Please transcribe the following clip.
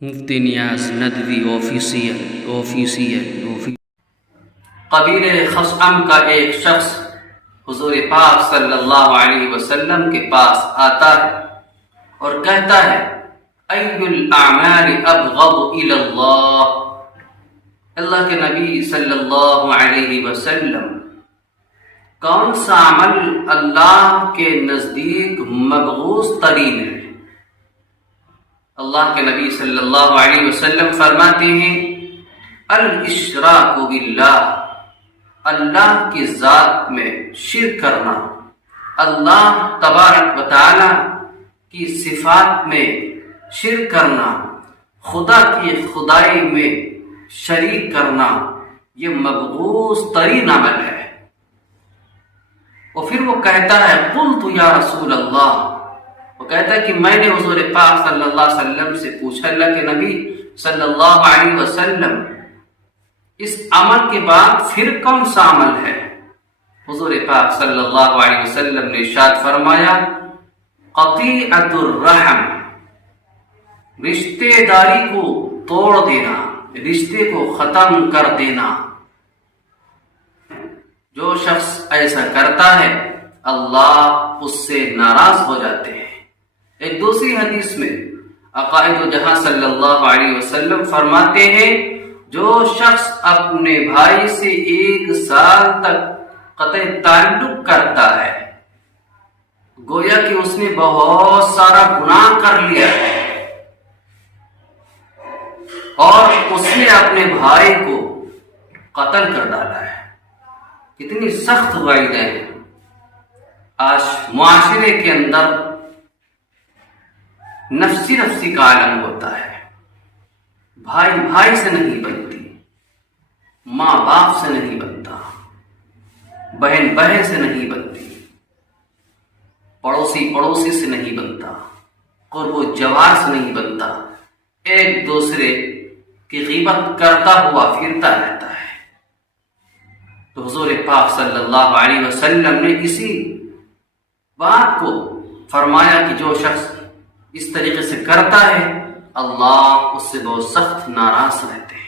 مفتی نیاز Nadwi official قبیلہ خثعم کا ایک شخص حضور پاک صلی اللہ علیہ وسلم کے پاس آتا ہے اور کہتا ہے ای الاعمال ابغض الی اللہ کے نبی صلی اللہ علیہ وسلم، کون سا عمل اللہ کے نزدیک مبغوض ترین ہے؟ اللہ کے نبی صلی اللہ علیہ وسلم فرماتے ہیں الاشراک باللہ، اللہ کی ذات میں شرک کرنا، اللہ تبارک و تعالی کی صفات میں شرک کرنا، خدا کی خدائی میں شریک کرنا، یہ مبغوض ترین عمل ہے۔ اور پھر وہ کہتا ہے قلت یا رسول اللہ، وہ کہتا ہے کہ میں نے حضور پاک صلی اللہ علیہ وسلم سے پوچھا اللہ کے نبی صلی اللہ علیہ وسلم اس عمل کے بعد پھر کون سا عمل ہے؟ حضور پاک صلی اللہ علیہ وسلم نے ارشاد فرمایا قطیعۃ الرحم، رشتے داری کو توڑ دینا، رشتے کو ختم کر دینا۔ جو شخص ایسا کرتا ہے اللہ اس سے ناراض ہو جاتے ہیں۔ ایک دوسری حدیث میں عقائد جہاں صلی اللہ علیہ وسلم فرماتے ہیں جو شخص اپنے بھائی سے 1 سال تک قطع تعلق کرتا ہے گویا کہ اس نے بہت سارا گناہ کر لیا ہے اور اس نے اپنے بھائی کو قتل کر ڈالا ہے۔ کتنی سخت وعیدیں ہیں۔ آج معاشرے کے اندر نفسی کا عالم ہوتا ہے، بھائی بھائی سے نہیں بنتی، ماں باپ سے نہیں بنتا، بہن بہن سے نہیں بنتی، پڑوسی پڑوسی سے نہیں بنتا، قرب و جوار سے نہیں بنتا، ایک دوسرے کی غیبت کرتا ہوا پھرتا رہتا ہے۔ تو حضور پاک صلی اللہ علیہ وسلم نے اسی بات کو فرمایا کہ جو شخص اس طریقے سے کرتا ہے اللہ اس سے بہت سخت ناراض رہتے ہیں۔